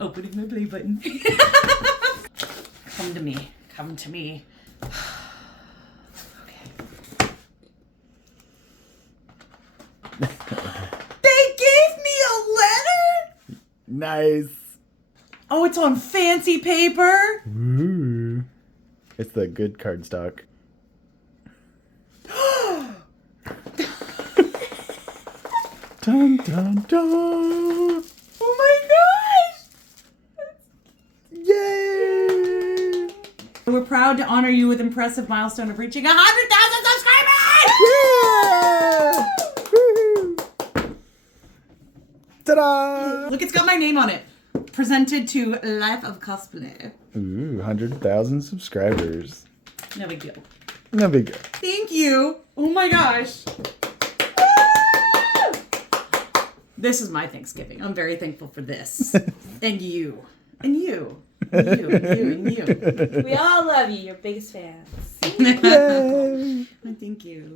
Opening my play button. Come to me. Come to me. Okay. They gave me a letter? Nice. Oh, it's on fancy paper? Ooh. It's the good cardstock. Dun, dun, dun. Oh my gosh! Yay! We're proud to honor you with impressive milestone of reaching 100,000 subscribers! Yeah! Woo-hoo. Ta-da! Look, it's got my name on it. Presented to Life of Cosplay. Ooh, 100,000 subscribers. No big deal. No big deal. Thank you. Oh my gosh. This is my Thanksgiving. I'm very thankful for this. And you. And you. And you. And you. And you. We all love you. Your biggest fans. Yay! Thank you.